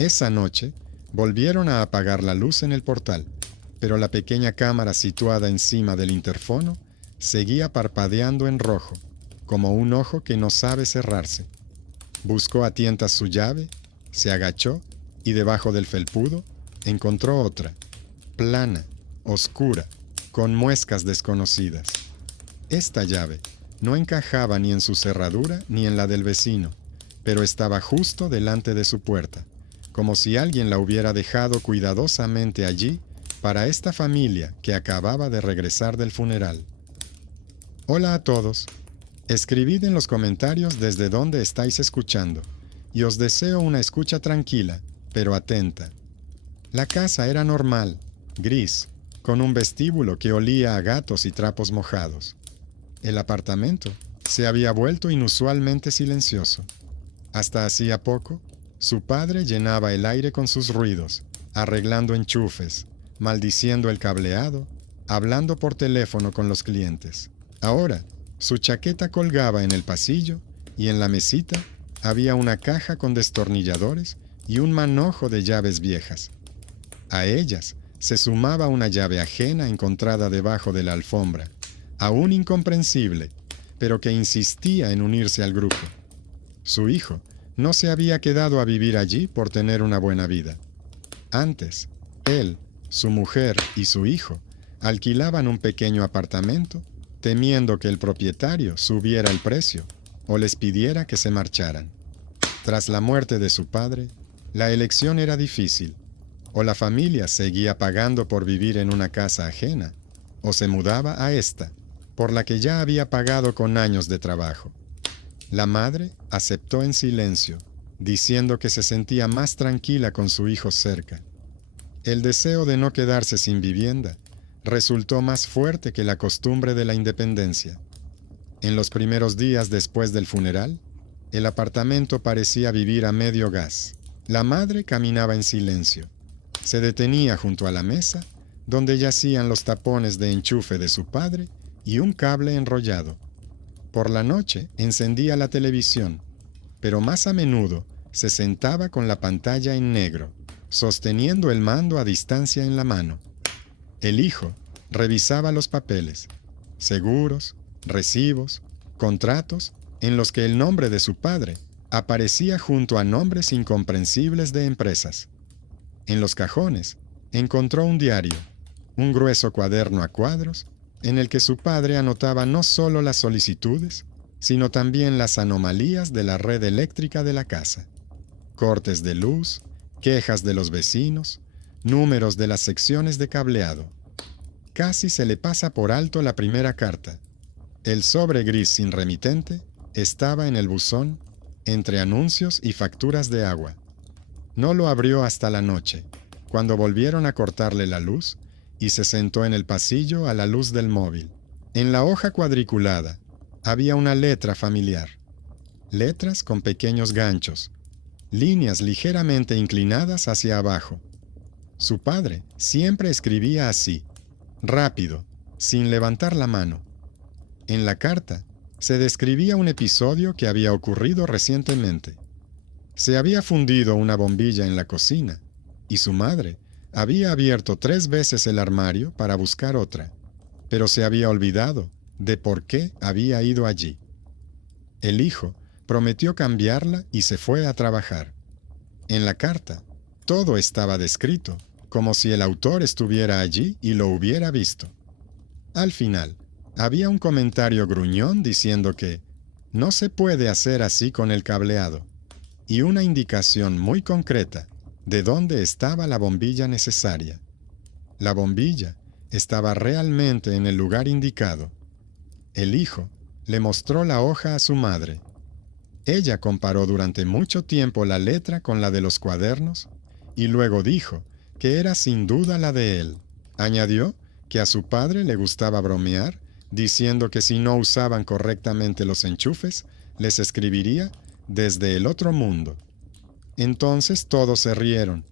Esa noche, volvieron a apagar la luz en el portal, pero la pequeña cámara situada encima del interfono seguía parpadeando en rojo, como un ojo que no sabe cerrarse. Buscó a tientas su llave, se agachó y debajo del felpudo encontró otra, plana, oscura, con muescas desconocidas. Esta llave no encajaba ni en su cerradura ni en la del vecino, pero estaba justo delante de su puerta, como si alguien la hubiera dejado cuidadosamente allí para esta familia que acababa de regresar del funeral. Hola a todos. Escribid en los comentarios desde dónde estáis escuchando, y os deseo una escucha tranquila, pero atenta. La casa era normal, gris, con un vestíbulo que olía a gatos y trapos mojados. El apartamento se había vuelto inusualmente silencioso. Hasta hacía poco, su padre llenaba el aire con sus ruidos, arreglando enchufes, maldiciendo el cableado, hablando por teléfono con los clientes. Ahora, su chaqueta colgaba en el pasillo y en la mesita había una caja con destornilladores y un manojo de llaves viejas. A ellas se sumaba una llave ajena encontrada debajo de la alfombra, aún incomprensible, pero que insistía en unirse al grupo. Su hijo no se había quedado a vivir allí por tener una buena vida. Antes, él, su mujer y su hijo alquilaban un pequeño apartamento temiendo que el propietario subiera el precio o les pidiera que se marcharan. Tras la muerte de su padre, la elección era difícil. O la familia seguía pagando por vivir en una casa ajena, o se mudaba a esta, por la que ya había pagado con años de trabajo. La madre aceptó en silencio, diciendo que se sentía más tranquila con su hijo cerca. El deseo de no quedarse sin vivienda resultó más fuerte que la costumbre de la independencia. En los primeros días después del funeral, el apartamento parecía vivir a medio gas. La madre caminaba en silencio. Se detenía junto a la mesa, donde yacían los tapones de enchufe de su padre y un cable enrollado. Por la noche encendía la televisión, pero más a menudo se sentaba con la pantalla en negro, sosteniendo el mando a distancia en la mano. El hijo revisaba los papeles, seguros, recibos, contratos, en los que el nombre de su padre aparecía junto a nombres incomprensibles de empresas. En los cajones encontró un diario, un grueso cuaderno a cuadros, en el que su padre anotaba no solo las solicitudes, sino también las anomalías de la red eléctrica de la casa. Cortes de luz, quejas de los vecinos, números de las secciones de cableado. Casi se le pasa por alto la primera carta. El sobre gris sin remitente estaba en el buzón, entre anuncios y facturas de agua. No lo abrió hasta la noche, cuando volvieron a cortarle la luz, y se sentó en el pasillo a la luz del móvil. En la hoja cuadriculada había una letra familiar. Letras con pequeños ganchos, líneas ligeramente inclinadas hacia abajo. Su padre siempre escribía así, rápido, sin levantar la mano. En la carta se describía un episodio que había ocurrido recientemente. Se había fundido una bombilla en la cocina y su madre había abierto 3 veces el armario para buscar otra, pero se había olvidado de por qué había ido allí. El hijo prometió cambiarla y se fue a trabajar. En la carta, todo estaba descrito, como si el autor estuviera allí y lo hubiera visto. Al final, había un comentario gruñón diciendo que no se puede hacer así con el cableado, y una indicación muy concreta de dónde estaba la bombilla necesaria. La bombilla estaba realmente en el lugar indicado. El hijo le mostró la hoja a su madre. Ella comparó durante mucho tiempo la letra con la de los cuadernos y luego dijo que era sin duda la de él. Añadió que a su padre le gustaba bromear, diciendo que si no usaban correctamente los enchufes, les escribiría desde el otro mundo. Entonces todos se rieron,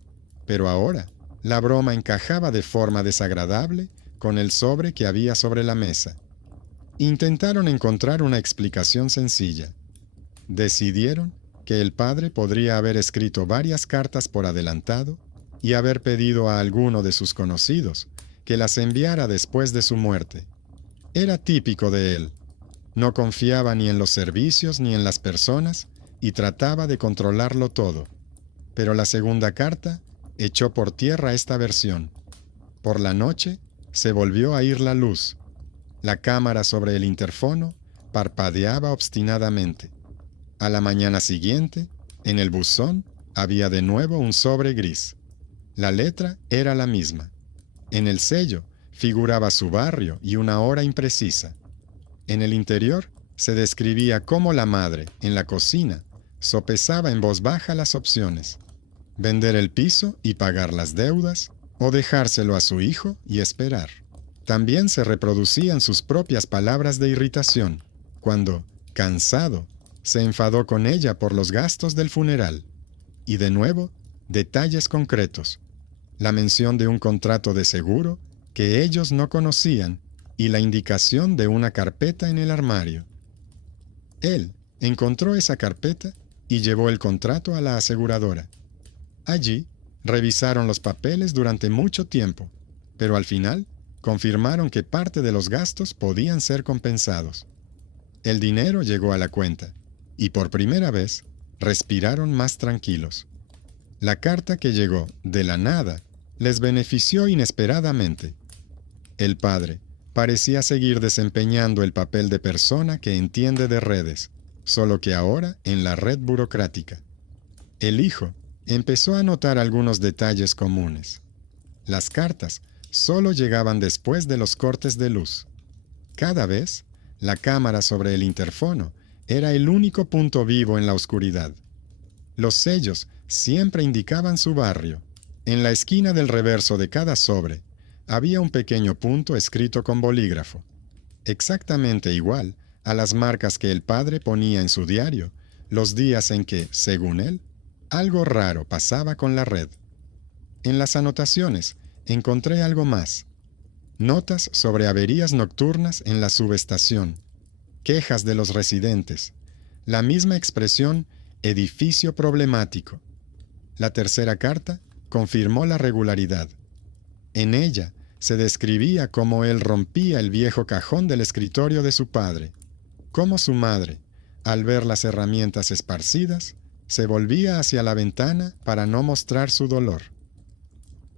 pero ahora la broma encajaba de forma desagradable con el sobre que había sobre la mesa. Intentaron encontrar una explicación sencilla. Decidieron que el padre podría haber escrito varias cartas por adelantado y haber pedido a alguno de sus conocidos que las enviara después de su muerte. Era típico de él. No confiaba ni en los servicios ni en las personas y trataba de controlarlo todo. Pero la segunda carta echó por tierra esta versión. Por la noche se volvió a ir la luz. La cámara sobre el interfono parpadeaba obstinadamente. A la mañana siguiente, en el buzón, había de nuevo un sobre gris. La letra era la misma. En el sello figuraba su barrio y una hora imprecisa. En el interior se describía cómo la madre, en la cocina, sopesaba en voz baja las opciones: vender el piso y pagar las deudas, o dejárselo a su hijo y esperar. También se reproducían sus propias palabras de irritación, cuando, cansado, se enfadó con ella por los gastos del funeral. Y de nuevo, detalles concretos: la mención de un contrato de seguro que ellos no conocían y la indicación de una carpeta en el armario. Él encontró esa carpeta y llevó el contrato a la aseguradora. Allí revisaron los papeles durante mucho tiempo, pero al final confirmaron que parte de los gastos podían ser compensados. El dinero llegó a la cuenta y por primera vez respiraron más tranquilos. La carta que llegó de la nada les benefició inesperadamente. El padre parecía seguir desempeñando el papel de persona que entiende de redes, solo que ahora en la red burocrática. El hijo empezó a notar algunos detalles comunes. Las cartas solo llegaban después de los cortes de luz. Cada vez, la cámara sobre el interfono era el único punto vivo en la oscuridad. Los sellos siempre indicaban su barrio. En la esquina del reverso de cada sobre había un pequeño punto escrito con bolígrafo, exactamente igual a las marcas que el padre ponía en su diario los días en que, según él, algo raro pasaba con la red. En las anotaciones encontré algo más: notas sobre averías nocturnas en la subestación, quejas de los residentes, la misma expresión edificio problemático. La tercera carta confirmó la regularidad. En ella se describía cómo él rompía el viejo cajón del escritorio de su padre, cómo su madre, al ver las herramientas esparcidas, se volvía hacia la ventana para no mostrar su dolor.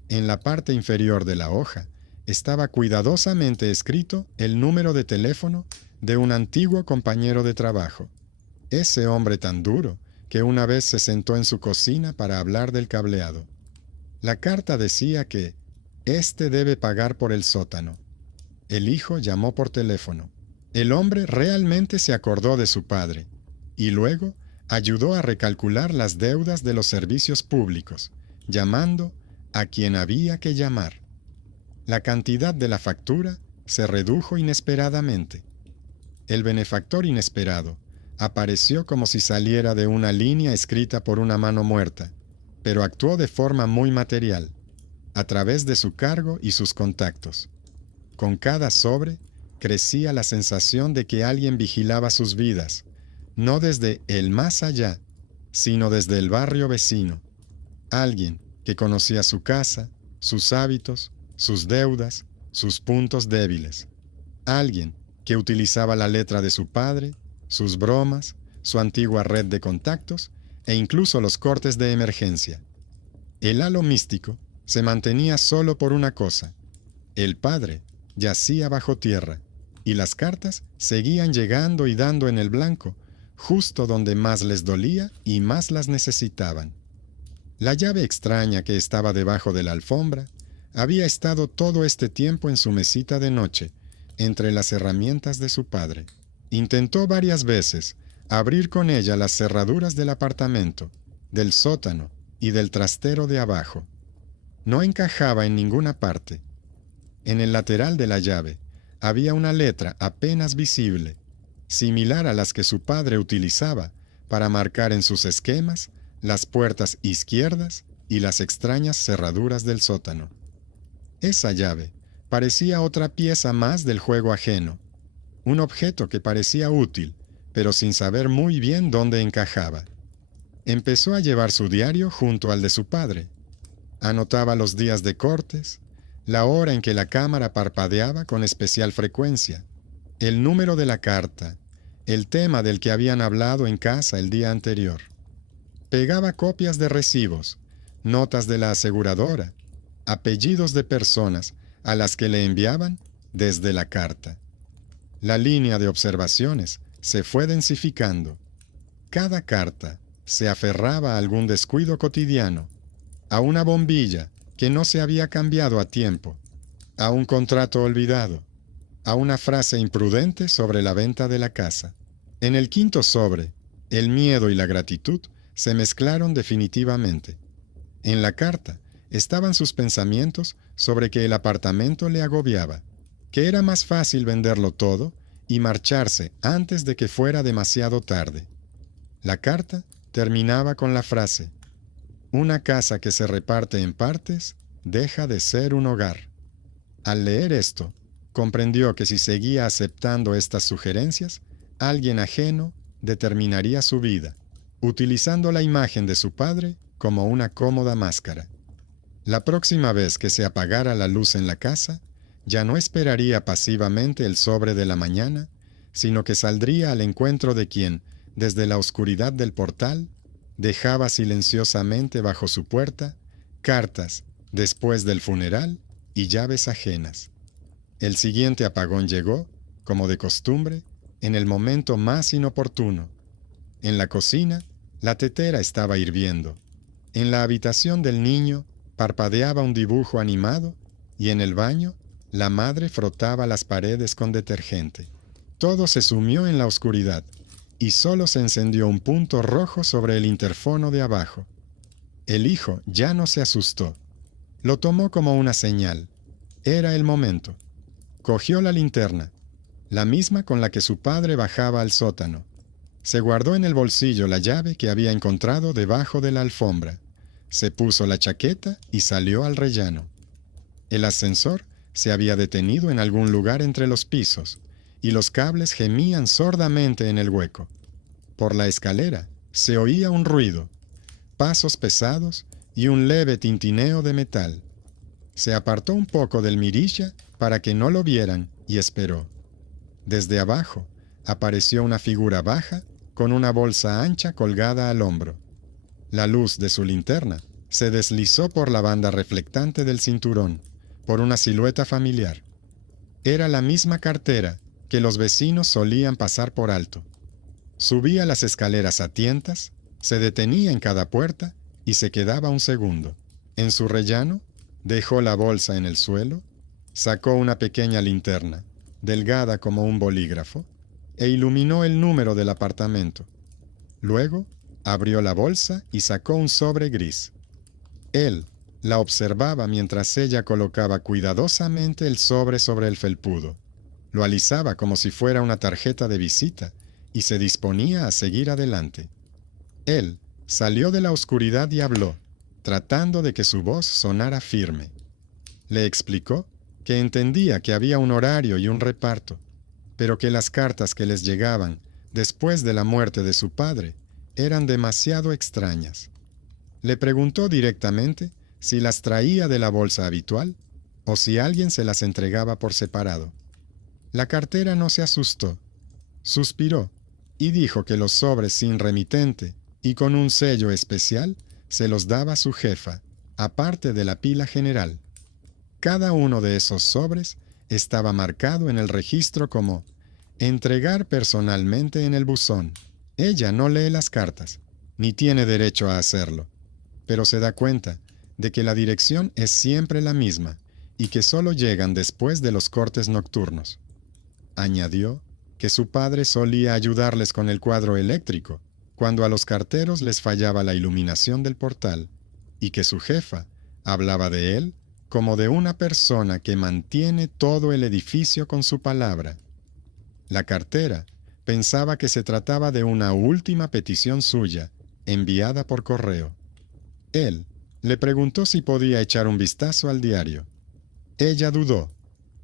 En la parte inferior de la hoja estaba cuidadosamente escrito el número de teléfono de un antiguo compañero de trabajo, ese hombre tan duro que una vez se sentó en su cocina para hablar del cableado. La carta decía que «Este debe pagar por el sótano». El hijo llamó por teléfono. El hombre realmente se acordó de su padre y luego ayudó a recalcular las deudas de los servicios públicos, llamando a quien había que llamar. La cantidad de la factura se redujo inesperadamente. El benefactor inesperado apareció como si saliera de una línea escrita por una mano muerta, pero actuó de forma muy material, a través de su cargo y sus contactos. Con cada sobre crecía la sensación de que alguien vigilaba sus vidas, no desde el más allá, sino desde el barrio vecino. Alguien que conocía su casa, sus hábitos, sus deudas, sus puntos débiles. Alguien que utilizaba la letra de su padre, sus bromas, su antigua red de contactos e incluso los cortes de emergencia. El halo místico se mantenía solo por una cosa: el padre yacía bajo tierra y las cartas seguían llegando y dando en el blanco, justo donde más les dolía y más las necesitaban. La llave extraña que estaba debajo de la alfombra había estado todo este tiempo en su mesita de noche, entre las herramientas de su padre. Intentó varias veces abrir con ella las cerraduras del apartamento, del sótano y del trastero de abajo. No encajaba en ninguna parte. En el lateral de la llave había una letra apenas visible, similar a las que su padre utilizaba para marcar en sus esquemas las puertas izquierdas y las extrañas cerraduras del sótano. Esa llave parecía otra pieza más del juego ajeno, un objeto que parecía útil, pero sin saber muy bien dónde encajaba. Empezó a llevar su diario junto al de su padre. Anotaba los días de cortes, la hora en que la cámara parpadeaba con especial frecuencia, el número de la carta, el tema del que habían hablado en casa el día anterior. Pegaba copias de recibos, notas de la aseguradora, apellidos de personas a las que le enviaban desde la carta. La línea de observaciones se fue densificando. Cada carta se aferraba a algún descuido cotidiano, a una bombilla que no se había cambiado a tiempo, a un contrato olvidado, a una frase imprudente sobre la venta de la casa. En el quinto sobre, el miedo y la gratitud se mezclaron definitivamente. En la carta estaban sus pensamientos sobre que el apartamento le agobiaba, que era más fácil venderlo todo y marcharse antes de que fuera demasiado tarde. La carta terminaba con la frase: una casa que se reparte en partes deja de ser un hogar. Al leer esto, comprendió que si seguía aceptando estas sugerencias, alguien ajeno determinaría su vida, utilizando la imagen de su padre como una cómoda máscara. La próxima vez que se apagara la luz en la casa, ya no esperaría pasivamente el sobre de la mañana, sino que saldría al encuentro de quien, desde la oscuridad del portal, dejaba silenciosamente bajo su puerta cartas después del funeral y llaves ajenas. El siguiente apagón llegó, como de costumbre, en el momento más inoportuno. En la cocina, la tetera estaba hirviendo. En la habitación del niño parpadeaba un dibujo animado y en el baño la madre frotaba las paredes con detergente. Todo se sumió en la oscuridad y solo se encendió un punto rojo sobre el interfono de abajo. El hijo ya no se asustó. Lo tomó como una señal. Era el momento. Cogió la linterna, la misma con la que su padre bajaba al sótano. Se guardó en el bolsillo la llave que había encontrado debajo de la alfombra. Se puso la chaqueta y salió al rellano. El ascensor se había detenido en algún lugar entre los pisos, y los cables gemían sordamente en el hueco. Por la escalera se oía un ruido, pasos pesados y un leve tintineo de metal. Se apartó un poco del mirilla para que no lo vieran y esperó. Desde abajo apareció una figura baja con una bolsa ancha colgada al hombro. La luz de su linterna se deslizó por la banda reflectante del cinturón, por una silueta familiar. Era la misma cartera que los vecinos solían pasar por alto. Subía las escaleras a tientas, se detenía en cada puerta y se quedaba un segundo. En su rellano, dejó la bolsa en el suelo, sacó una pequeña linterna, delgada como un bolígrafo, e iluminó el número del apartamento. Luego, abrió la bolsa y sacó un sobre gris. Él la observaba mientras ella colocaba cuidadosamente el sobre el felpudo. Lo alisaba como si fuera una tarjeta de visita y se disponía a seguir adelante. Él salió de la oscuridad y habló, tratando de que su voz sonara firme. Le explicó que entendía que había un horario y un reparto, pero que las cartas que les llegaban después de la muerte de su padre eran demasiado extrañas. Le preguntó directamente si las traía de la bolsa habitual o si alguien se las entregaba por separado. La cartera no se asustó, suspiró y dijo que los sobres sin remitente y con un sello especial se los daba su jefa, aparte de la pila general. Cada uno de esos sobres estaba marcado en el registro como entregar personalmente en el buzón. Ella no lee las cartas, ni tiene derecho a hacerlo, pero se da cuenta de que la dirección es siempre la misma y que solo llegan después de los cortes nocturnos. Añadió que su padre solía ayudarles con el cuadro eléctrico cuando a los carteros les fallaba la iluminación del portal y que su jefa hablaba de él como de una persona que mantiene todo el edificio con su palabra. La cartera pensaba que se trataba de una última petición suya, enviada por correo. Él le preguntó si podía echar un vistazo al diario. Ella dudó,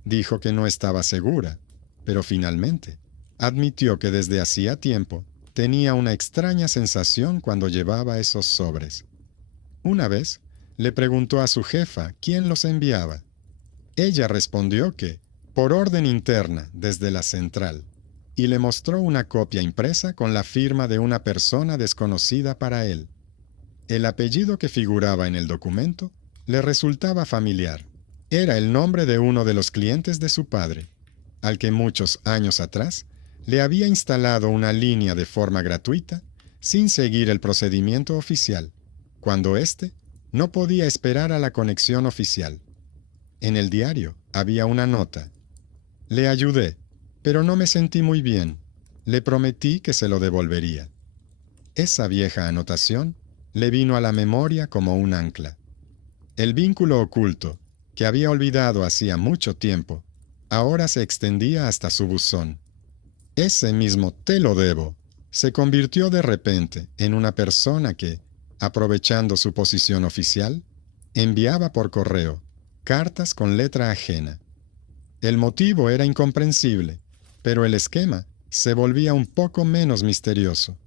dijo que no estaba segura, pero finalmente admitió que desde hacía tiempo tenía una extraña sensación cuando llevaba esos sobres. Una vez, le preguntó a su jefa quién los enviaba. Ella respondió que, por orden interna, desde la central, y le mostró una copia impresa con la firma de una persona desconocida para él. El apellido que figuraba en el documento le resultaba familiar. Era el nombre de uno de los clientes de su padre, al que muchos años atrás le había instalado una línea de forma gratuita, sin seguir el procedimiento oficial, cuando éste no podía esperar a la conexión oficial. En el diario había una nota. Le ayudé, pero no me sentí muy bien. Le prometí que se lo devolvería. Esa vieja anotación le vino a la memoria como un ancla. El vínculo oculto, que había olvidado hacía mucho tiempo, ahora se extendía hasta su buzón. Ese mismo "te lo debo" se convirtió de repente en una persona que, aprovechando su posición oficial, enviaba por correo cartas con letra ajena. El motivo era incomprensible, pero el esquema se volvía un poco menos misterioso.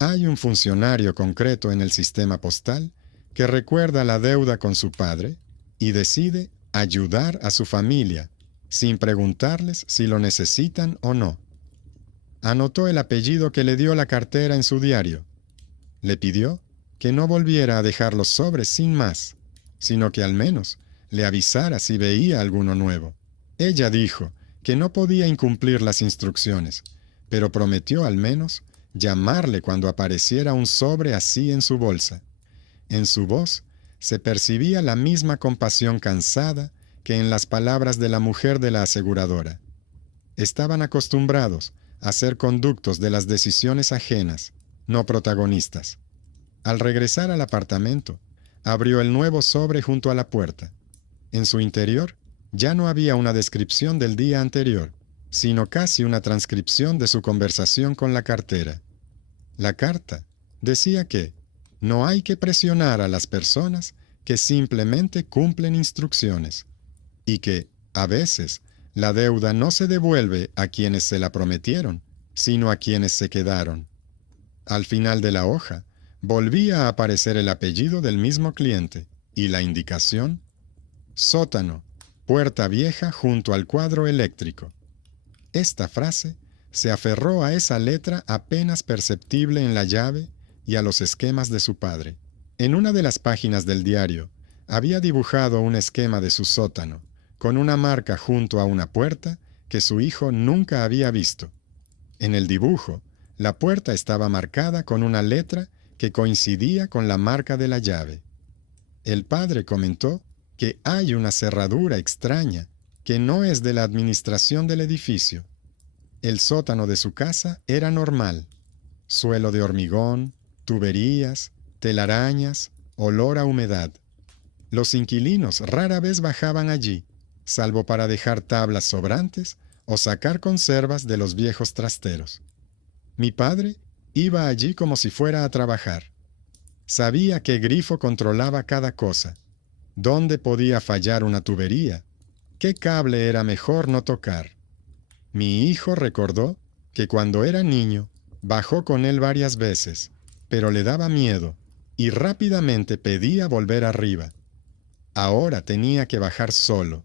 Hay un funcionario concreto en el sistema postal que recuerda la deuda con su padre y decide ayudar a su familia, sin preguntarles si lo necesitan o no. Anotó el apellido que le dio la cartera en su diario. Le pidió que no volviera a dejar los sobres sin más, sino que al menos le avisara si veía alguno nuevo. Ella dijo que no podía incumplir las instrucciones, pero prometió al menos llamarle cuando apareciera un sobre así en su bolsa. En su voz se percibía la misma compasión cansada que en las palabras de la mujer de la aseguradora. Estaban acostumbrados a ser conductos de las decisiones ajenas, no protagonistas. Al regresar al apartamento, abrió el nuevo sobre junto a la puerta. En su interior ya no había una descripción del día anterior, sino casi una transcripción de su conversación con la cartera. La carta decía que no hay que presionar a las personas que simplemente cumplen instrucciones, y que, a veces, la deuda no se devuelve a quienes se la prometieron, sino a quienes se quedaron. Al final de la hoja, volvía a aparecer el apellido del mismo cliente y la indicación: sótano, puerta vieja junto al cuadro eléctrico. Esta frase se aferró a esa letra apenas perceptible en la llave y a los esquemas de su padre. En una de las páginas del diario, había dibujado un esquema de su sótano, con una marca junto a una puerta que su hijo nunca había visto. En el dibujo, la puerta estaba marcada con una letra que coincidía con la marca de la llave. El padre comentó que hay una cerradura extraña que no es de la administración del edificio. El sótano de su casa era normal: suelo de hormigón, tuberías, telarañas, olor a humedad. Los inquilinos rara vez bajaban allí, salvo para dejar tablas sobrantes o sacar conservas de los viejos trasteros. Mi padre iba allí como si fuera a trabajar. Sabía qué grifo controlaba cada cosa, dónde podía fallar una tubería, qué cable era mejor no tocar. Mi hijo recordó que cuando era niño bajó con él varias veces, pero le daba miedo y rápidamente pedía volver arriba. Ahora tenía que bajar solo.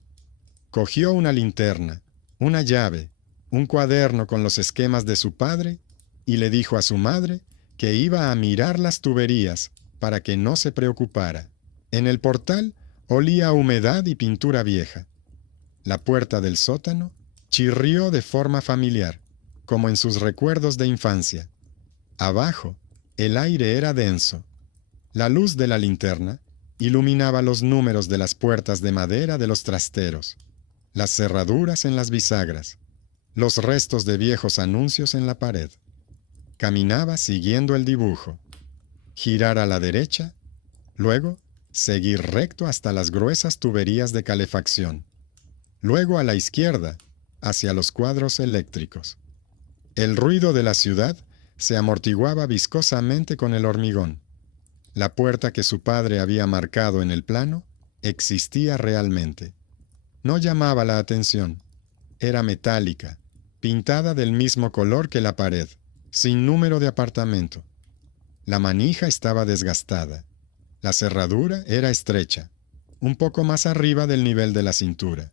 Cogió una linterna, una llave, un cuaderno con los esquemas de su padre y le dijo a su madre que iba a mirar las tuberías para que no se preocupara. En el portal olía a humedad y pintura vieja. La puerta del sótano chirrió de forma familiar, como en sus recuerdos de infancia. Abajo, el aire era denso. La luz de la linterna iluminaba los números de las puertas de madera de los trasteros, las cerraduras en las bisagras, los restos de viejos anuncios en la pared. Caminaba siguiendo el dibujo. Girar a la derecha, luego seguir recto hasta las gruesas tuberías de calefacción, luego a la izquierda, hacia los cuadros eléctricos. El ruido de la ciudad se amortiguaba viscosamente con el hormigón. La puerta que su padre había marcado en el plano existía realmente. No llamaba la atención. Era metálica, pintada del mismo color que la pared, sin número de apartamento. La manija estaba desgastada. La cerradura era estrecha, un poco más arriba del nivel de la cintura.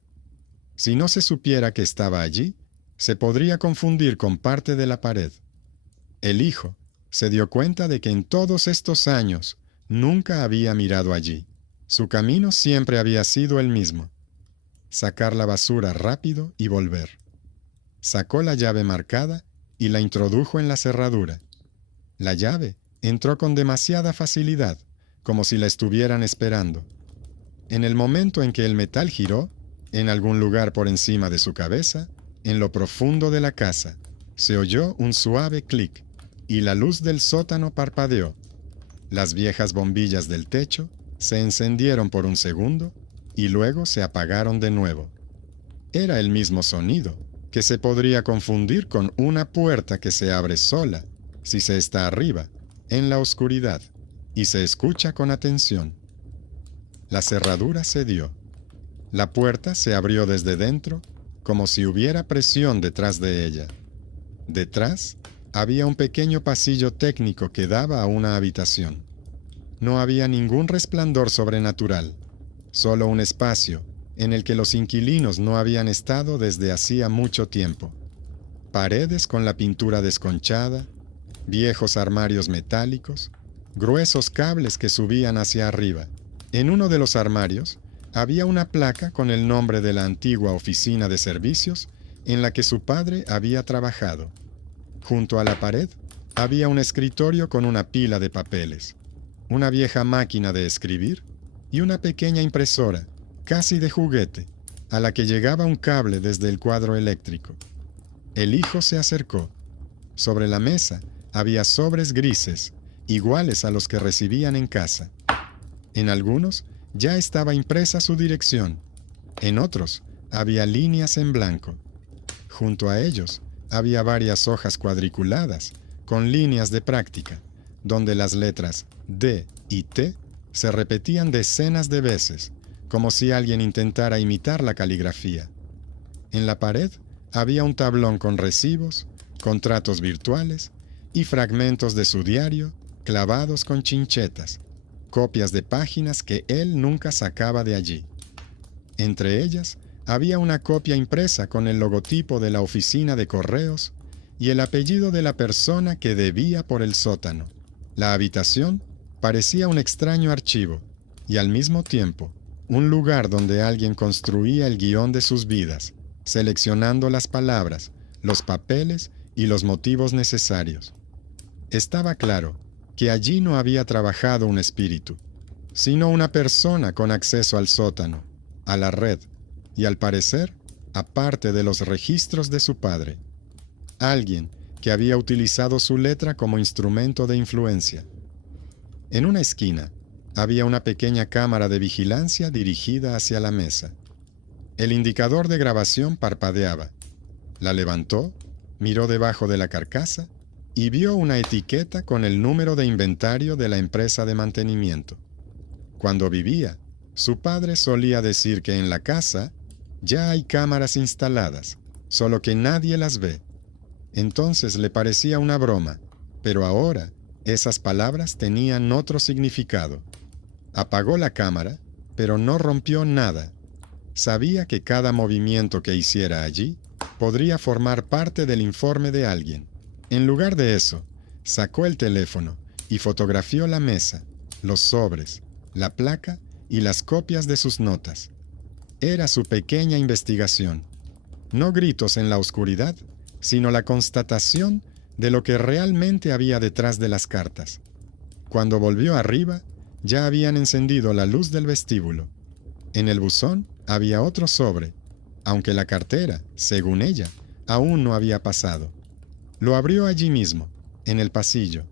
Si no se supiera que estaba allí, se podría confundir con parte de la pared. El hijo se dio cuenta de que en todos estos años nunca había mirado allí. Su camino siempre había sido el mismo: sacar la basura rápido y volver. Sacó la llave marcada y la introdujo en la cerradura. La llave entró con demasiada facilidad, como si la estuvieran esperando. En el momento en que el metal giró, en algún lugar por encima de su cabeza, en lo profundo de la casa, se oyó un suave clic y la luz del sótano parpadeó. Las viejas bombillas del techo se encendieron por un segundo y luego se apagaron de nuevo. Era el mismo sonido, que se podría confundir con una puerta que se abre sola, si se está arriba, en la oscuridad, y se escucha con atención. La cerradura cedió. La puerta se abrió desde dentro, como si hubiera presión detrás de ella. Detrás había un pequeño pasillo técnico que daba a una habitación. No había ningún resplandor sobrenatural, solo un espacio en el que los inquilinos no habían estado desde hacía mucho tiempo. Paredes con la pintura desconchada, viejos armarios metálicos, gruesos cables que subían hacia arriba. En uno de los armarios había una placa con el nombre de la antigua oficina de servicios en la que su padre había trabajado. Junto a la pared había un escritorio con una pila de papeles, una vieja máquina de escribir y una pequeña impresora, casi de juguete, a la que llegaba un cable desde el cuadro eléctrico. El hijo se acercó. Sobre la mesa había sobres grises, iguales a los que recibían en casa. En algunos ya estaba impresa su dirección. En otros había líneas en blanco. Junto a ellos había varias hojas cuadriculadas con líneas de práctica, donde las letras D y T se repetían decenas de veces, como si alguien intentara imitar la caligrafía. En la pared había un tablón con recibos, contratos virtuales y fragmentos de su diario clavados con chinchetas, copias de páginas que él nunca sacaba de allí. Entre ellas había una copia impresa con el logotipo de la oficina de correos y el apellido de la persona que debía por el sótano. La habitación parecía un extraño archivo y al mismo tiempo un lugar donde alguien construía el guión de sus vidas, seleccionando las palabras, los papeles y los motivos necesarios. Estaba claro que allí no había trabajado un espíritu, sino una persona con acceso al sótano, a la red y, al parecer, aparte de los registros de su padre. Alguien que había utilizado su letra como instrumento de influencia. En una esquina había una pequeña cámara de vigilancia dirigida hacia la mesa. El indicador de grabación parpadeaba. La levantó, miró debajo de la carcasa y vio una etiqueta con el número de inventario de la empresa de mantenimiento. Cuando vivía, su padre solía decir que en la casa ya hay cámaras instaladas, solo que nadie las ve. Entonces le parecía una broma, pero ahora esas palabras tenían otro significado. Apagó la cámara, pero no rompió nada. Sabía que cada movimiento que hiciera allí podría formar parte del informe de alguien. En lugar de eso, sacó el teléfono y fotografió la mesa, los sobres, la placa y las copias de sus notas. Era su pequeña investigación. No gritos en la oscuridad, sino la constatación de lo que realmente había detrás de las cartas. Cuando volvió arriba, ya habían encendido la luz del vestíbulo. En el buzón había otro sobre, aunque la cartera, según ella, aún no había pasado. Lo abrió allí mismo, en el pasillo.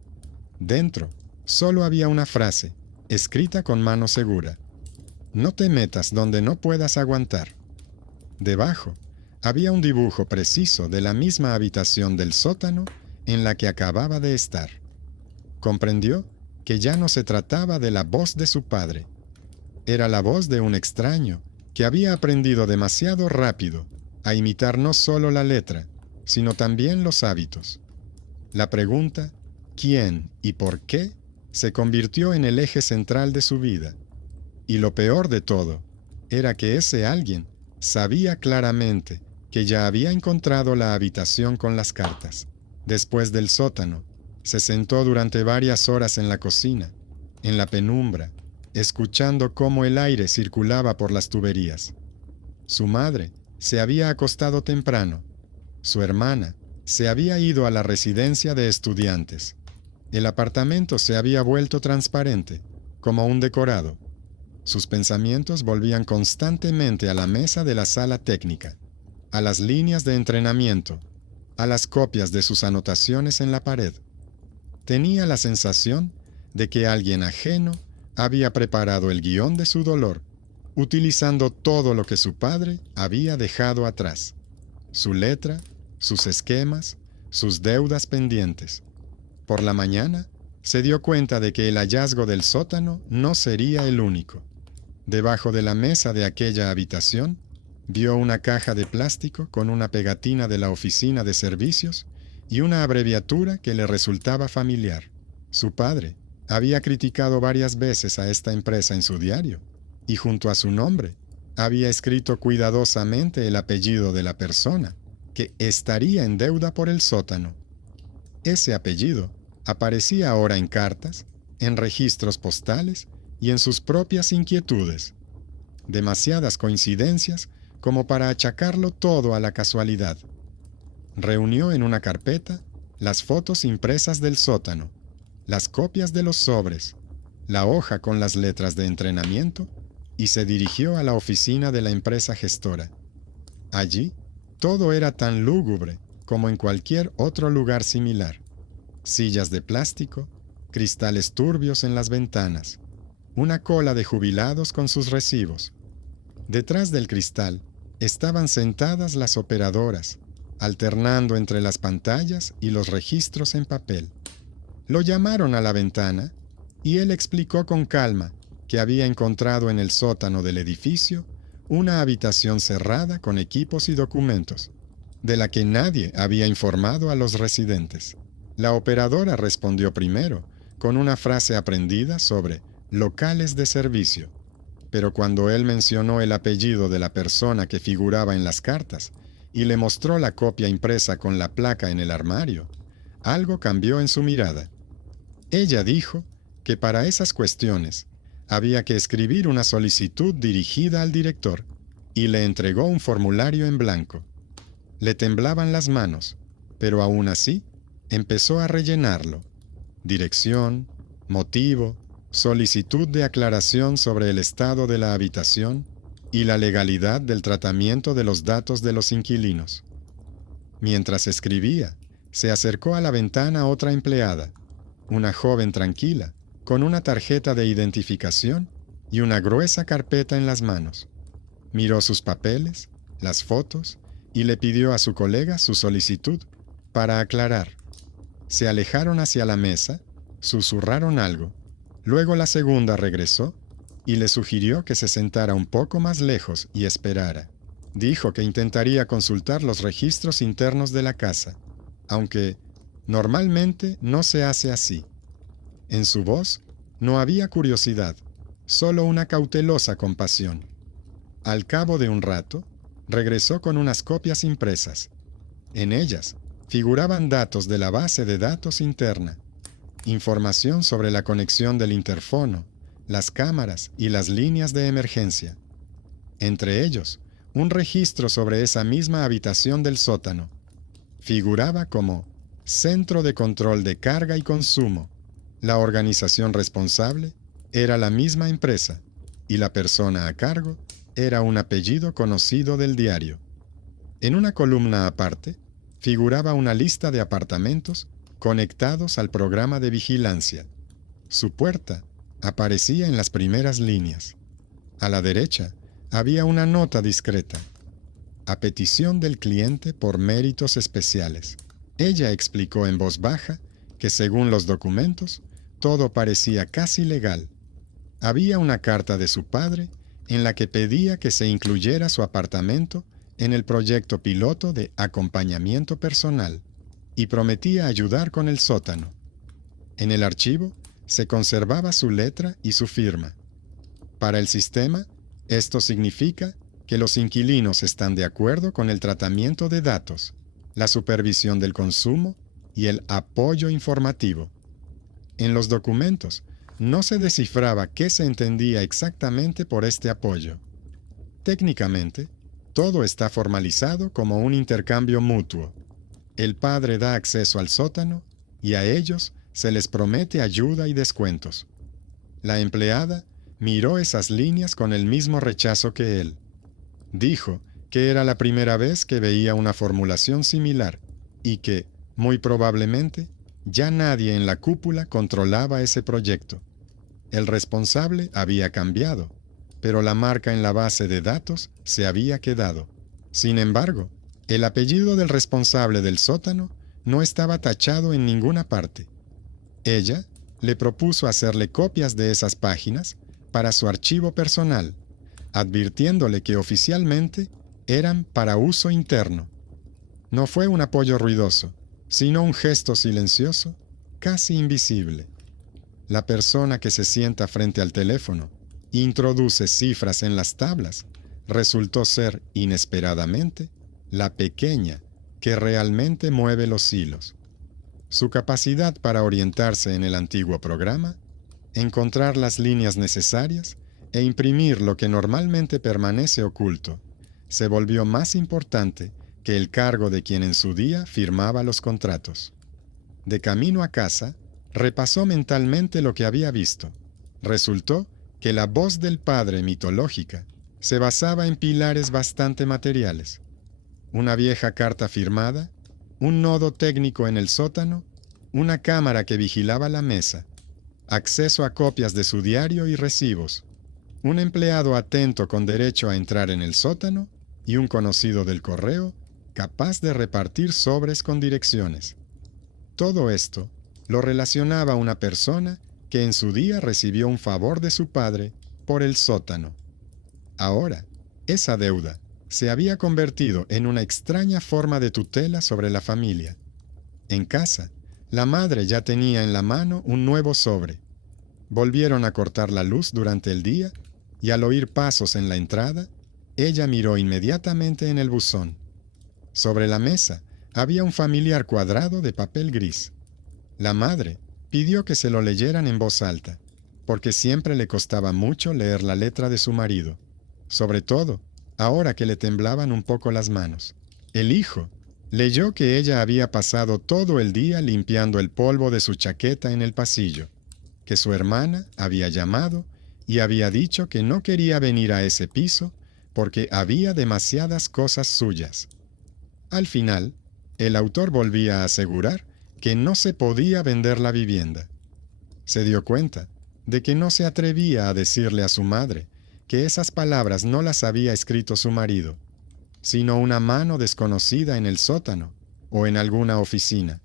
Dentro, solo había una frase, escrita con mano segura. No te metas donde no puedas aguantar. Debajo, había un dibujo preciso de la misma habitación del sótano en la que acababa de estar. Comprendió que ya no se trataba de la voz de su padre. Era la voz de un extraño que había aprendido demasiado rápido a imitar no solo la letra, sino también los hábitos. La pregunta ¿quién y por qué? Se convirtió en el eje central de su vida. Y lo peor de todo era que ese alguien sabía claramente que ya había encontrado la habitación con las cartas. Después del sótano, se sentó durante varias horas en la cocina, en la penumbra, escuchando cómo el aire circulaba por las tuberías. Su madre se había acostado temprano. Su hermana se había ido a la residencia de estudiantes. El apartamento se había vuelto transparente, como un decorado. Sus pensamientos volvían constantemente a la mesa de la sala técnica, a las líneas de entrenamiento, a las copias de sus anotaciones en la pared. Tenía la sensación de que alguien ajeno había preparado el guión de su dolor, utilizando todo lo que su padre había dejado atrás: su letra, sus esquemas, sus deudas pendientes. Por la mañana, se dio cuenta de que el hallazgo del sótano no sería el único. Debajo de la mesa de aquella habitación, vio una caja de plástico con una pegatina de la oficina de servicios y una abreviatura que le resultaba familiar. Su padre había criticado varias veces a esta empresa en su diario, y junto a su nombre había escrito cuidadosamente el apellido de la persona que estaría en deuda por el sótano. Ese apellido aparecía ahora en cartas, en registros postales y en sus propias inquietudes. Demasiadas coincidencias como para achacarlo todo a la casualidad. Reunió en una carpeta las fotos impresas del sótano, las copias de los sobres, la hoja con las letras de entrenamiento y se dirigió a la oficina de la empresa gestora. Allí, todo era tan lúgubre como en cualquier otro lugar similar. Sillas de plástico, cristales turbios en las ventanas, una cola de jubilados con sus recibos. Detrás del cristal estaban sentadas las operadoras, alternando entre las pantallas y los registros en papel. Lo llamaron a la ventana y él explicó con calma que había encontrado en el sótano del edificio una habitación cerrada con equipos y documentos, de la que nadie había informado a los residentes. La operadora respondió primero con una frase aprendida sobre locales de servicio, pero cuando él mencionó el apellido de la persona que figuraba en las cartas y le mostró la copia impresa con la placa en el armario, algo cambió en su mirada. Ella dijo que para esas cuestiones había que escribir una solicitud dirigida al director y le entregó un formulario en blanco. Le temblaban las manos, pero aún así empezó a rellenarlo. Dirección, motivo, solicitud de aclaración sobre el estado de la habitación y la legalidad del tratamiento de los datos de los inquilinos. Mientras escribía, se acercó a la ventana otra empleada, una joven tranquila, con una tarjeta de identificación y una gruesa carpeta en las manos. Miró sus papeles, las fotos, y le pidió a su colega su solicitud para aclarar. Se alejaron hacia la mesa, susurraron algo. Luego la segunda regresó y le sugirió que se sentara un poco más lejos y esperara. Dijo que intentaría consultar los registros internos de la casa, aunque normalmente no se hace así. En su voz no había curiosidad, solo una cautelosa compasión. Al cabo de un rato, regresó con unas copias impresas. En ellas figuraban datos de la base de datos interna, información sobre la conexión del interfono, las cámaras y las líneas de emergencia. Entre ellos, un registro sobre esa misma habitación del sótano. Figuraba como Centro de Control de Carga y Consumo. La organización responsable era la misma empresa y la persona a cargo era un apellido conocido del diario. En una columna aparte, figuraba una lista de apartamentos conectados al programa de vigilancia. Su puerta aparecía en las primeras líneas. A la derecha había una nota discreta: a petición del cliente por méritos especiales. Ella explicó en voz baja que según los documentos, todo parecía casi legal. Había una carta de su padre en la que pedía que se incluyera su apartamento en el proyecto piloto de acompañamiento personal y prometía ayudar con el sótano. En el archivo se conservaba su letra y su firma. Para el sistema, esto significa que los inquilinos están de acuerdo con el tratamiento de datos, la supervisión del consumo y el apoyo informativo. En los documentos no se descifraba qué se entendía exactamente por este apoyo. Técnicamente, todo está formalizado como un intercambio mutuo. El padre da acceso al sótano y a ellos se les promete ayuda y descuentos. La empleada miró esas líneas con el mismo rechazo que él. Dijo que era la primera vez que veía una formulación similar y que, muy probablemente, ya nadie en la cúpula controlaba ese proyecto. El responsable había cambiado, pero la marca en la base de datos se había quedado. Sin embargo, el apellido del responsable del sótano no estaba tachado en ninguna parte. Ella le propuso hacerle copias de esas páginas para su archivo personal, advirtiéndole que oficialmente eran para uso interno. No fue un apoyo ruidoso, sino un gesto silencioso, casi invisible. La persona que se sienta frente al teléfono e introduce cifras en las tablas resultó ser, inesperadamente, la pequeña que realmente mueve los hilos. Su capacidad para orientarse en el antiguo programa, encontrar las líneas necesarias e imprimir lo que normalmente permanece oculto, se volvió más importante que el cargo de quien en su día firmaba los contratos. De camino a casa, repasó mentalmente lo que había visto. Resultó que la voz del padre mitológica se basaba en pilares bastante materiales. Una vieja carta firmada, un nodo técnico en el sótano, una cámara que vigilaba la mesa, acceso a copias de su diario y recibos, un empleado atento con derecho a entrar en el sótano y un conocido del correo capaz de repartir sobres con direcciones. Todo esto lo relacionaba a una persona que en su día recibió un favor de su padre por el sótano. Ahora, esa deuda se había convertido en una extraña forma de tutela sobre la familia. En casa, la madre ya tenía en la mano un nuevo sobre. Volvieron a cortar la luz durante el día y al oír pasos en la entrada, ella miró inmediatamente en el buzón. Sobre la mesa había un familiar cuadrado de papel gris. La madre pidió que se lo leyeran en voz alta, porque siempre le costaba mucho leer la letra de su marido, sobre todo ahora que le temblaban un poco las manos. El hijo leyó que ella había pasado todo el día limpiando el polvo de su chaqueta en el pasillo, que su hermana había llamado y había dicho que no quería venir a ese piso porque había demasiadas cosas suyas. Al final, el autor volvía a asegurar que no se podía vender la vivienda. Se dio cuenta de que no se atrevía a decirle a su madre que esas palabras no las había escrito su marido, sino una mano desconocida en el sótano o en alguna oficina.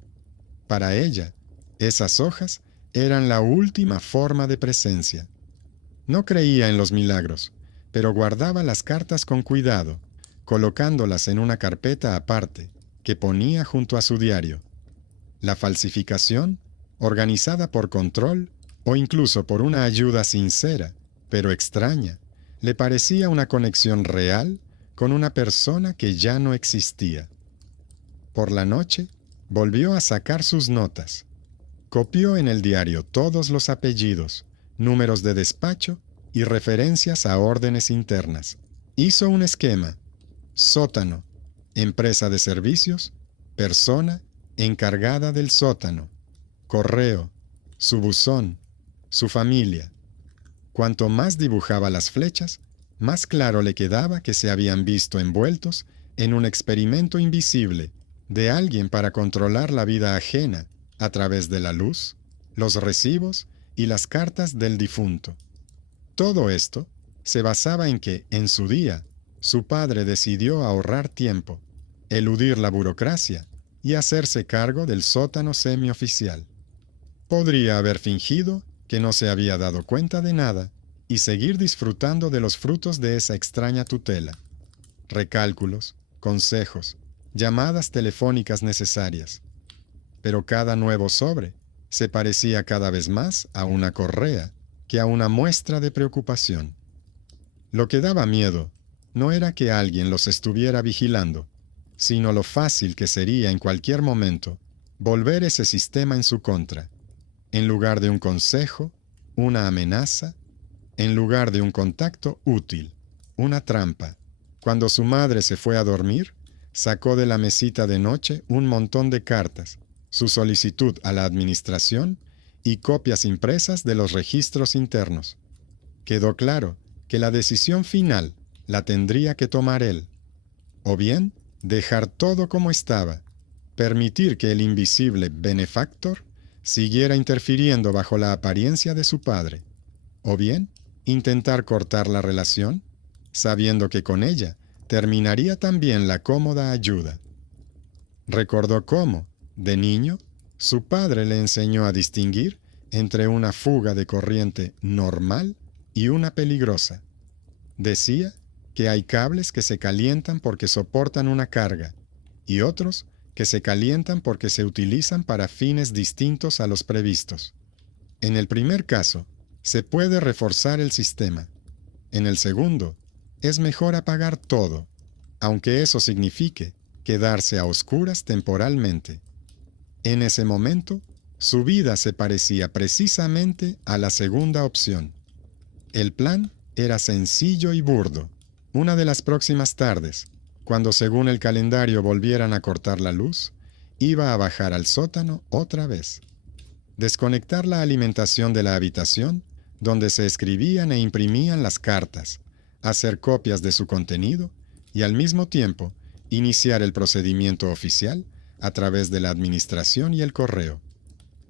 Para ella, esas hojas eran la última forma de presencia. No creía en los milagros, pero guardaba las cartas con cuidado, colocándolas en una carpeta aparte que ponía junto a su diario. La falsificación, organizada por control o incluso por una ayuda sincera, pero extraña, le parecía una conexión real con una persona que ya no existía. Por la noche, volvió a sacar sus notas. Copió en el diario todos los apellidos, números de despacho y referencias a órdenes internas. Hizo un esquema: sótano, empresa de servicios, persona encargada del sótano, correo, su buzón, su familia. Cuanto más dibujaba las flechas, más claro le quedaba que se habían visto envueltos en un experimento invisible de alguien para controlar la vida ajena a través de la luz, los recibos y las cartas del difunto. Todo esto se basaba en que, en su día, su padre decidió ahorrar tiempo, eludir la burocracia y hacerse cargo del sótano semioficial. Podría haber fingido que no se había dado cuenta de nada y seguir disfrutando de los frutos de esa extraña tutela. Recálculos, consejos, llamadas telefónicas necesarias. pero cada nuevo sobre se parecía cada vez más a una correa que a una muestra de preocupación. Lo que daba miedo no era que alguien los estuviera vigilando, sino lo fácil que sería en cualquier momento volver ese sistema en su contra. En lugar de un consejo, una amenaza; en lugar de un contacto útil, una trampa. Cuando su madre se fue a dormir, sacó de la mesita de noche un montón de cartas, su solicitud a la administración y copias impresas de los registros internos. Quedó claro que la decisión final la tendría que tomar él. O bien, dejar todo como estaba, permitir que el invisible benefactor siguiera interfiriendo bajo la apariencia de su padre. O bien, intentar cortar la relación, sabiendo que con ella terminaría también la cómoda ayuda. Recordó cómo, de niño, su padre le enseñó a distinguir entre una fuga de corriente normal y una peligrosa. Decía que hay cables que se calientan porque soportan una carga y otros que se calientan porque se utilizan para fines distintos a los previstos. En el primer caso, se puede reforzar el sistema. En el segundo, es mejor apagar todo, aunque eso signifique quedarse a oscuras temporalmente. En ese momento, su vida se parecía precisamente a la segunda opción. El plan era sencillo y burdo. Una de las próximas tardes, cuando según el calendario volvieran a cortar la luz, iba a bajar al sótano otra vez. Desconectar la alimentación de la habitación, donde se escribían e imprimían las cartas, hacer copias de su contenido y al mismo tiempo iniciar el procedimiento oficial a través de la administración y el correo.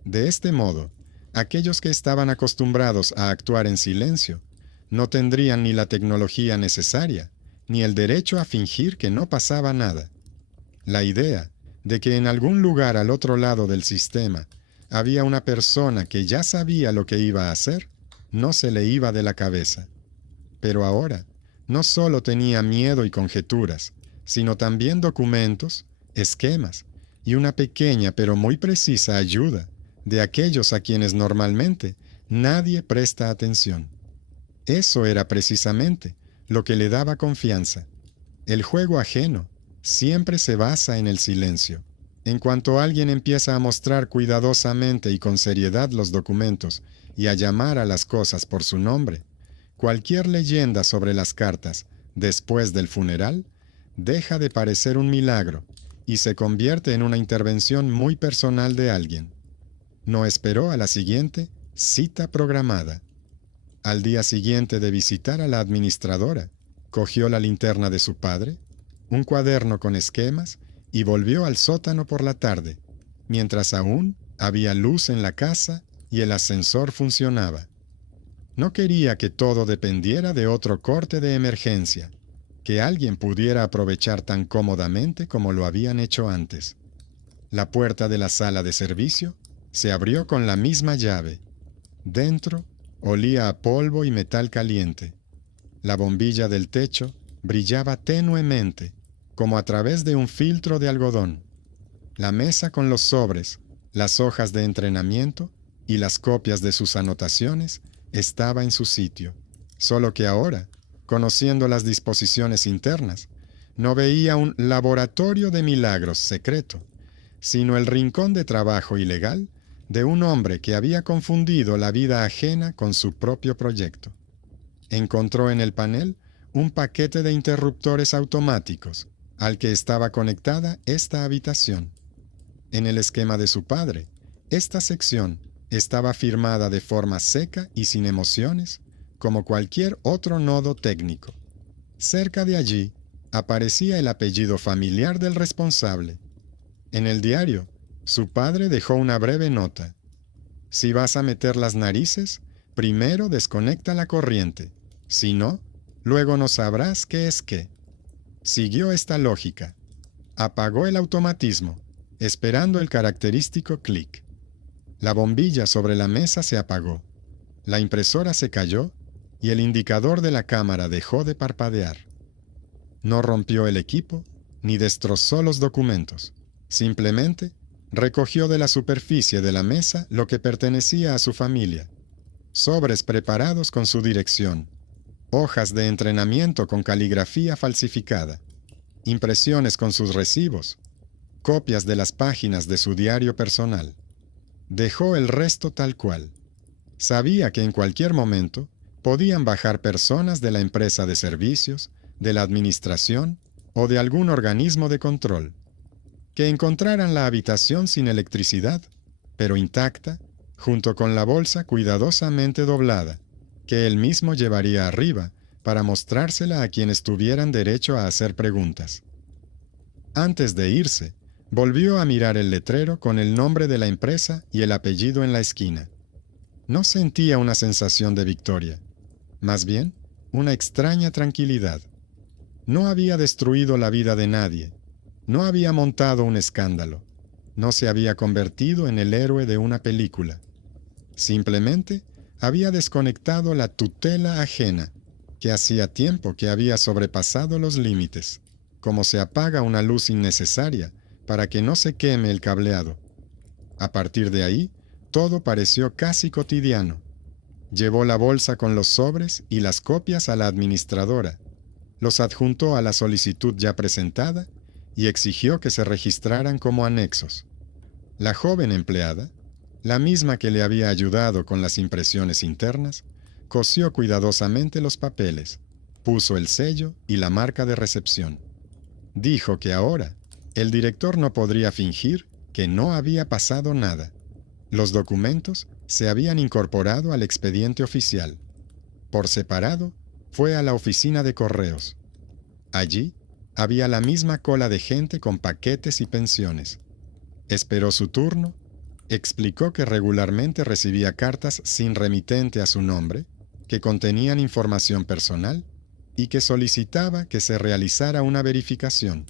De este modo, aquellos que estaban acostumbrados a actuar en silencio no tendrían ni la tecnología necesaria, ni el derecho a fingir que no pasaba nada. La idea de que en algún lugar al otro lado del sistema había una persona que ya sabía lo que iba a hacer, no se le iba de la cabeza. Pero ahora, no solo tenía miedo y conjeturas, sino también documentos, esquemas y una pequeña pero muy precisa ayuda de aquellos a quienes normalmente nadie presta atención. Eso era precisamente lo que le daba confianza. El juego ajeno siempre se basa en el silencio. En cuanto alguien empieza a mostrar cuidadosamente y con seriedad los documentos y a llamar a las cosas por su nombre, cualquier leyenda sobre las cartas después del funeral deja de parecer un milagro y se convierte en una intervención muy personal de alguien. No esperó a la siguiente cita programada. Al día siguiente de visitar a la administradora, cogió la linterna de su padre, un cuaderno con esquemas y volvió al sótano por la tarde, mientras aún había luz en la casa y el ascensor funcionaba. No quería que todo dependiera de otro corte de emergencia, que alguien pudiera aprovechar tan cómodamente como lo habían hecho antes. La puerta de la sala de servicio se abrió con la misma llave. Dentro olía a polvo y metal caliente. La bombilla del techo brillaba tenuemente, como a través de un filtro de algodón. La mesa con los sobres, las hojas de entrenamiento y las copias de sus anotaciones estaba en su sitio, solo que ahora, conociendo las disposiciones internas, no veía un laboratorio de milagros secreto, sino el rincón de trabajo ilegal de un hombre que había confundido la vida ajena con su propio proyecto. Encontró en el panel un paquete de interruptores automáticos al que estaba conectada esta habitación. En el esquema de su padre, esta sección estaba firmada de forma seca y sin emociones, como cualquier otro nodo técnico. Cerca de allí aparecía el apellido familiar del responsable. En el diario, su padre dejó una breve nota. Si vas a meter las narices, primero desconecta la corriente. Si no, luego no sabrás qué es qué. Siguió esta lógica. Apagó el automatismo, esperando el característico clic. La bombilla sobre la mesa se apagó. La impresora se cayó y el indicador de la cámara dejó de parpadear. No rompió el equipo ni destrozó los documentos. Simplemente recogió de la superficie de la mesa lo que pertenecía a su familia: sobres preparados con su dirección, hojas de entrenamiento con caligrafía falsificada, impresiones con sus recibos, copias de las páginas de su diario personal. Dejó el resto tal cual. Sabía que en cualquier momento podían bajar personas de la empresa de servicios, de la administración o de algún organismo de control, que encontraran la habitación sin electricidad, pero intacta, junto con la bolsa cuidadosamente doblada, que él mismo llevaría arriba para mostrársela a quienes tuvieran derecho a hacer preguntas. Antes de irse, volvió a mirar el letrero con el nombre de la empresa y el apellido en la esquina. No sentía una sensación de victoria, más bien una extraña tranquilidad. No había destruido la vida de nadie, no había montado un escándalo, no se había convertido en el héroe de una película. Simplemente había desconectado la tutela ajena, que hacía tiempo que había sobrepasado los límites, como se apaga una luz innecesaria para que no se queme el cableado. A partir de ahí, todo pareció casi cotidiano. Llevó la bolsa con los sobres y las copias a la administradora, los adjuntó a la solicitud ya presentada y exigió que se registraran como anexos. La joven empleada, la misma que le había ayudado con las impresiones internas, cosió cuidadosamente los papeles, puso el sello y la marca de recepción. Dijo que ahora el director no podría fingir que no había pasado nada. Los documentos se habían incorporado al expediente oficial. Por separado, fue a la oficina de correos. Allí había la misma cola de gente con paquetes y pensiones. Esperó su turno, explicó que regularmente recibía cartas sin remitente a su nombre, que contenían información personal y que solicitaba que se realizara una verificación.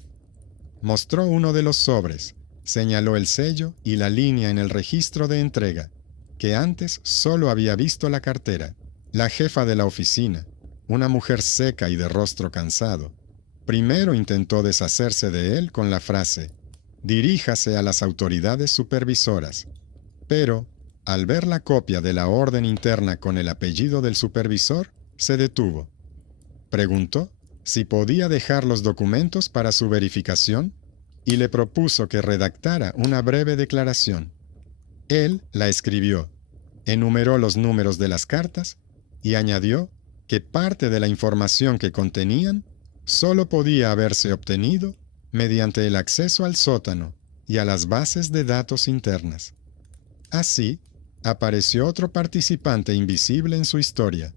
Mostró uno de los sobres, señaló el sello y la línea en el registro de entrega, que antes solo había visto la cartera. La jefa de la oficina, una mujer seca y de rostro cansado, primero intentó deshacerse de él con la frase: «Diríjase a las autoridades supervisoras», pero, al ver la copia de la orden interna con el apellido del supervisor, se detuvo. Preguntó si podía dejar los documentos para su verificación y le propuso que redactara una breve declaración. Él la escribió, enumeró los números de las cartas y añadió que parte de la información que contenían solo podía haberse obtenido mediante el acceso al sótano y a las bases de datos internas. Así, apareció otro participante invisible en su historia.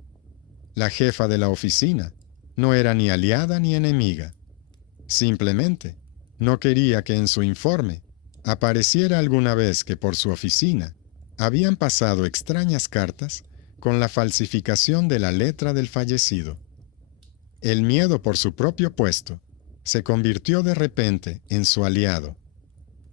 La jefa de la oficina no era ni aliada ni enemiga. Simplemente, no quería que en su informe apareciera alguna vez que por su oficina habían pasado extrañas cartas con la falsificación de la letra del fallecido. El miedo por su propio puesto se convirtió de repente en su aliado.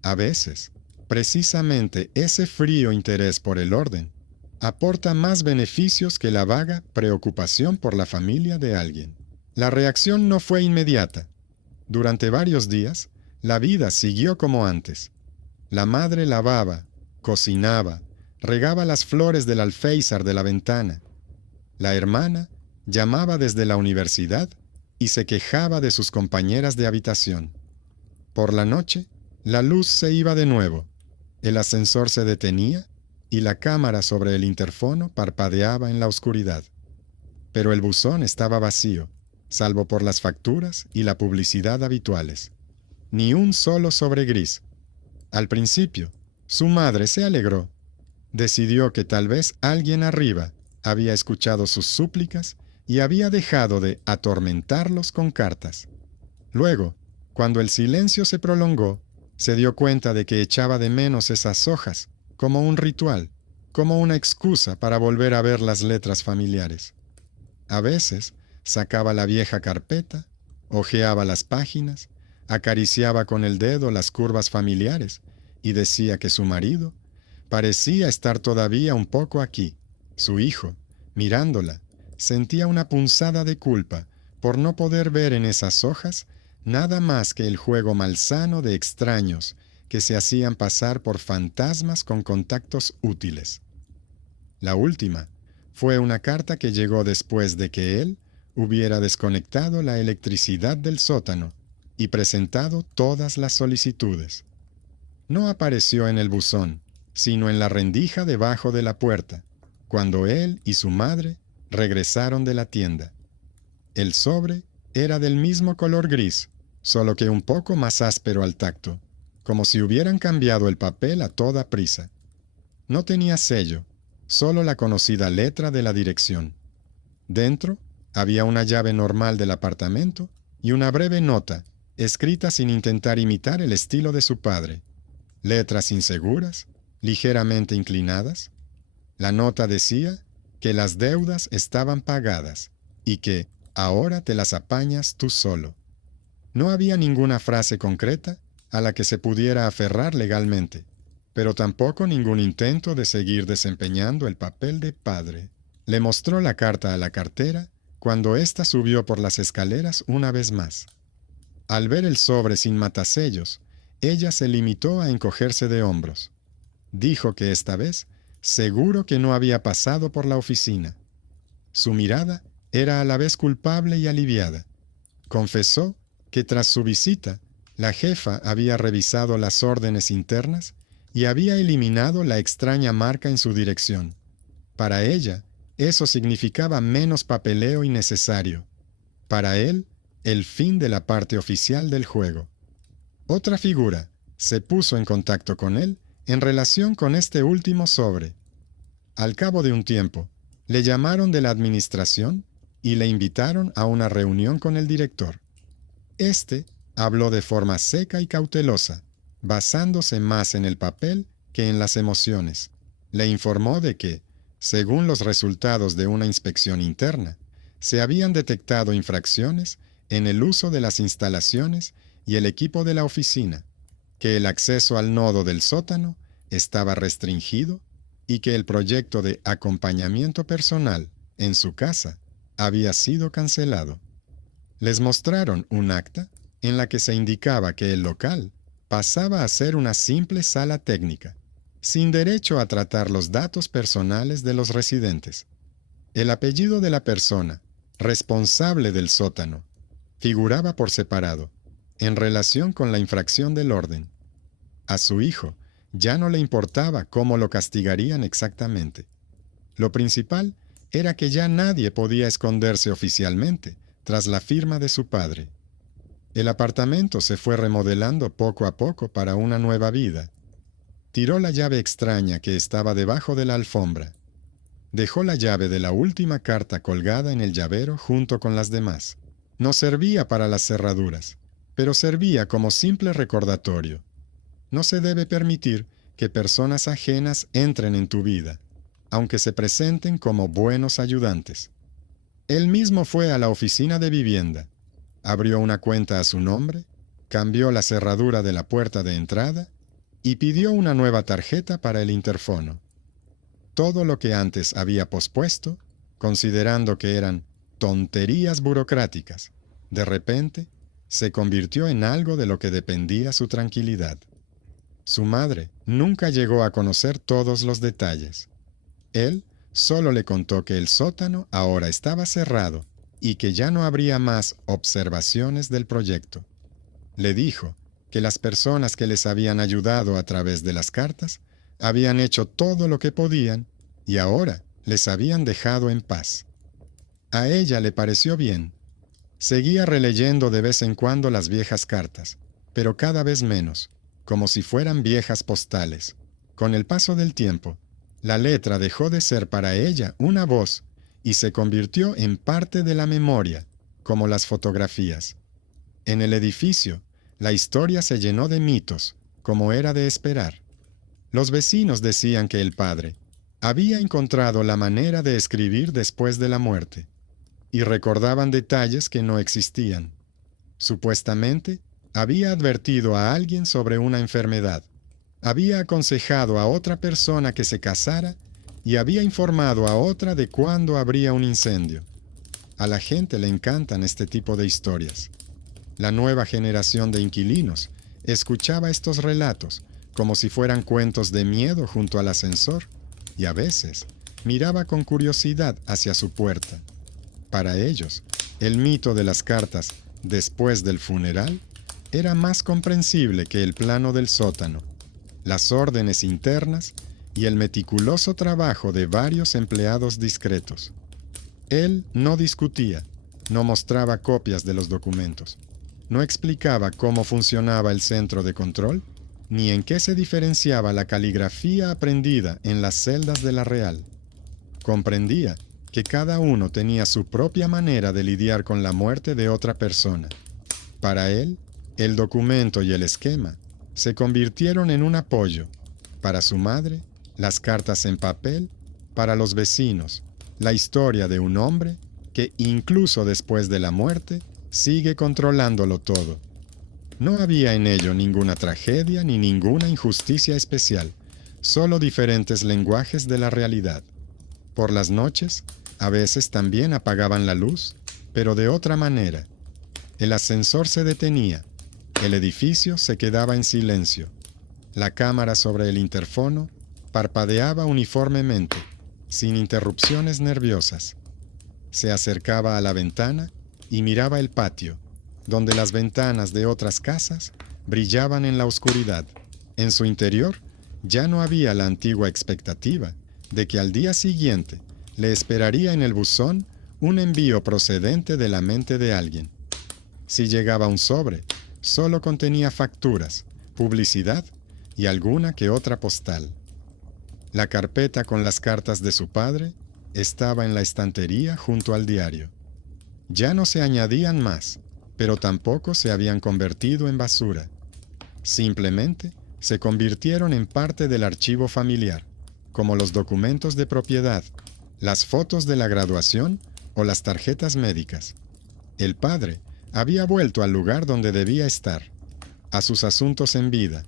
A veces, precisamente ese frío interés por el orden aporta más beneficios que la vaga preocupación por la familia de alguien. La reacción no fue inmediata. Durante varios días, la vida siguió como antes. La madre lavaba, cocinaba, regaba las flores del alféizar de la ventana. La hermana llamaba desde la universidad y se quejaba de sus compañeras de habitación. Por la noche, la luz se iba de nuevo, el ascensor se detenía y la cámara sobre el interfono parpadeaba en la oscuridad. Pero el buzón estaba vacío, salvo por las facturas y la publicidad habituales. Ni un solo sobre gris. Al principio, su madre se alegró. Decidió que tal vez alguien arriba había escuchado sus súplicas y había dejado de atormentarlos con cartas. Luego, cuando el silencio se prolongó, se dio cuenta de que echaba de menos esas hojas, como un ritual, como una excusa para volver a ver las letras familiares. A veces, sacaba la vieja carpeta, hojeaba las páginas, acariciaba con el dedo las curvas familiares y decía que su marido parecía estar todavía un poco aquí. Su hijo, mirándola, sentía una punzada de culpa por no poder ver en esas hojas nada más que el juego malsano de extraños que se hacían pasar por fantasmas con contactos útiles. La última fue una carta que llegó después de que él hubiera desconectado la electricidad del sótano y presentado todas las solicitudes. No apareció en el buzón, sino en la rendija debajo de la puerta, cuando él y su madre regresaron de la tienda. El sobre era del mismo color gris, solo que un poco más áspero al tacto, como si hubieran cambiado el papel a toda prisa. No tenía sello, solo la conocida letra de la dirección. Dentro había una llave normal del apartamento y una breve nota, escrita sin intentar imitar el estilo de su padre. Letras inseguras, ligeramente inclinadas. La nota decía que las deudas estaban pagadas y que ahora te las apañas tú solo. No había ninguna frase concreta a la que se pudiera aferrar legalmente, pero tampoco ningún intento de seguir desempeñando el papel de padre. Le mostró la carta a la cartera cuando ésta subió por las escaleras una vez más. Al ver el sobre sin matasellos, ella se limitó a encogerse de hombros. Dijo que esta vez seguro que no había pasado por la oficina. Su mirada era a la vez culpable y aliviada. Confesó que tras su visita, la jefa había revisado las órdenes internas y había eliminado la extraña marca en su dirección. Para ella, eso significaba menos papeleo innecesario. Para él, el fin de la parte oficial del juego. Otra figura se puso en contacto con él en relación con este último sobre. Al cabo de un tiempo, le llamaron de la administración y le invitaron a una reunión con el director. Este habló de forma seca y cautelosa, basándose más en el papel que en las emociones. Le informó de que, según los resultados de una inspección interna, se habían detectado infracciones en el uso de las instalaciones y el equipo de la oficina, que el acceso al nodo del sótano estaba restringido y que el proyecto de acompañamiento personal en su casa había sido cancelado. Les mostraron un acta en la que se indicaba que el local pasaba a ser una simple sala técnica, sin derecho a tratar los datos personales de los residentes. El apellido de la persona responsable del sótano figuraba por separado, en relación con la infracción del orden. A su hijo ya no le importaba cómo lo castigarían exactamente. Lo principal era que ya nadie podía esconderse oficialmente tras la firma de su padre. El apartamento se fue remodelando poco a poco para una nueva vida. Tiró la llave extraña que estaba debajo de la alfombra. Dejó la llave de la última carta colgada en el llavero junto con las demás. No servía para las cerraduras, pero servía como simple recordatorio. No se debe permitir que personas ajenas entren en tu vida, aunque se presenten como buenos ayudantes. Él mismo fue a la oficina de vivienda, abrió una cuenta a su nombre, cambió la cerradura de la puerta de entrada y pidió una nueva tarjeta para el interfono. Todo lo que antes había pospuesto, considerando que eran tonterías burocráticas, de repente se convirtió en algo de lo que dependía su tranquilidad. Su madre nunca llegó a conocer todos los detalles. Él solo le contó que el sótano ahora estaba cerrado y que ya no habría más observaciones del proyecto. Le dijo que las personas que les habían ayudado a través de las cartas habían hecho todo lo que podían y ahora les habían dejado en paz. A ella le pareció bien. Seguía releyendo de vez en cuando las viejas cartas, pero cada vez menos, como si fueran viejas postales. Con el paso del tiempo, la letra dejó de ser para ella una voz y se convirtió en parte de la memoria, como las fotografías. En el edificio, la historia se llenó de mitos, como era de esperar. Los vecinos decían que el padre había encontrado la manera de escribir después de la muerte, y recordaban detalles que no existían. Supuestamente, había advertido a alguien sobre una enfermedad, había aconsejado a otra persona que se casara y había informado a otra de cuándo habría un incendio. A la gente le encantan este tipo de historias. La nueva generación de inquilinos escuchaba estos relatos como si fueran cuentos de miedo junto al ascensor y a veces miraba con curiosidad hacia su puerta. Para ellos, el mito de las cartas después del funeral era más comprensible que el plano del sótano, las órdenes internas y el meticuloso trabajo de varios empleados discretos. Él no discutía, no mostraba copias de los documentos, no explicaba cómo funcionaba el centro de control, ni en qué se diferenciaba la caligrafía aprendida en las celdas de la Real. Comprendía que cada uno tenía su propia manera de lidiar con la muerte de otra persona. Para él, el documento y el esquema se convirtieron en un apoyo. Para su madre, las cartas en papel; para los vecinos, la historia de un hombre que, incluso después de la muerte, sigue controlándolo todo. No había en ello ninguna tragedia ni ninguna injusticia especial, solo diferentes lenguajes de la realidad. Por las noches, a veces también apagaban la luz, pero de otra manera. El ascensor se detenía, el edificio se quedaba en silencio. La cámara sobre el interfono parpadeaba uniformemente, sin interrupciones nerviosas. Se acercaba a la ventana y miraba el patio, donde las ventanas de otras casas brillaban en la oscuridad. En su interior ya no había la antigua expectativa de que al día siguiente le esperaría en el buzón un envío procedente de la mente de alguien. Si llegaba un sobre, solo contenía facturas, publicidad y alguna que otra postal. La carpeta con las cartas de su padre estaba en la estantería junto al diario. Ya no se añadían más, pero tampoco se habían convertido en basura. Simplemente se convirtieron en parte del archivo familiar, como los documentos de propiedad, las fotos de la graduación o las tarjetas médicas. El padre había vuelto al lugar donde debía estar, a sus asuntos en vida,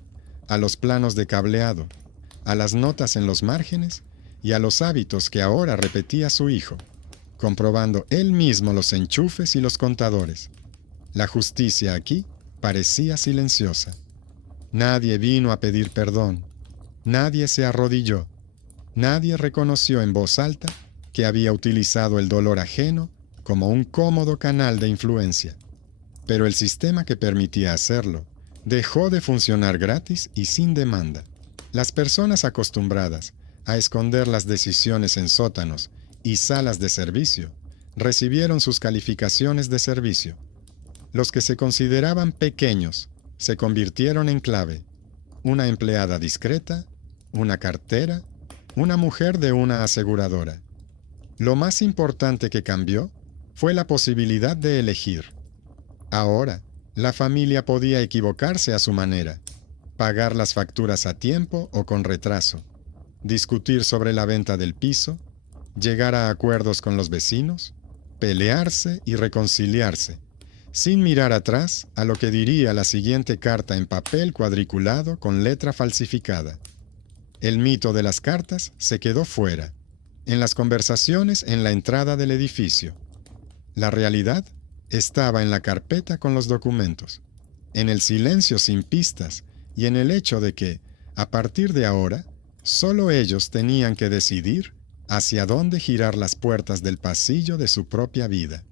a los planos de cableado, a las notas en los márgenes y a los hábitos que ahora repetía su hijo, comprobando él mismo los enchufes y los contadores. La justicia aquí parecía silenciosa. Nadie vino a pedir perdón, nadie se arrodilló, nadie reconoció en voz alta que había utilizado el dolor ajeno como un cómodo canal de influencia. Pero el sistema que permitía hacerlo dejó de funcionar gratis y sin demanda. Las personas acostumbradas a esconder las decisiones en sótanos y salas de servicio recibieron sus calificaciones de servicio. Los que se consideraban pequeños se convirtieron en clave: una empleada discreta, una cartera, una mujer de una aseguradora. Lo más importante que cambió fue la posibilidad de elegir. Ahora, la familia podía equivocarse a su manera, pagar las facturas a tiempo o con retraso, discutir sobre la venta del piso, llegar a acuerdos con los vecinos, pelearse y reconciliarse, sin mirar atrás a lo que diría la siguiente carta en papel cuadriculado con letra falsificada. El mito de las cartas se quedó fuera, en las conversaciones en la entrada del edificio. La realidad estaba en la carpeta con los documentos, en el silencio sin pistas y en el hecho de que, a partir de ahora, solo ellos tenían que decidir hacia dónde girar las puertas del pasillo de su propia vida.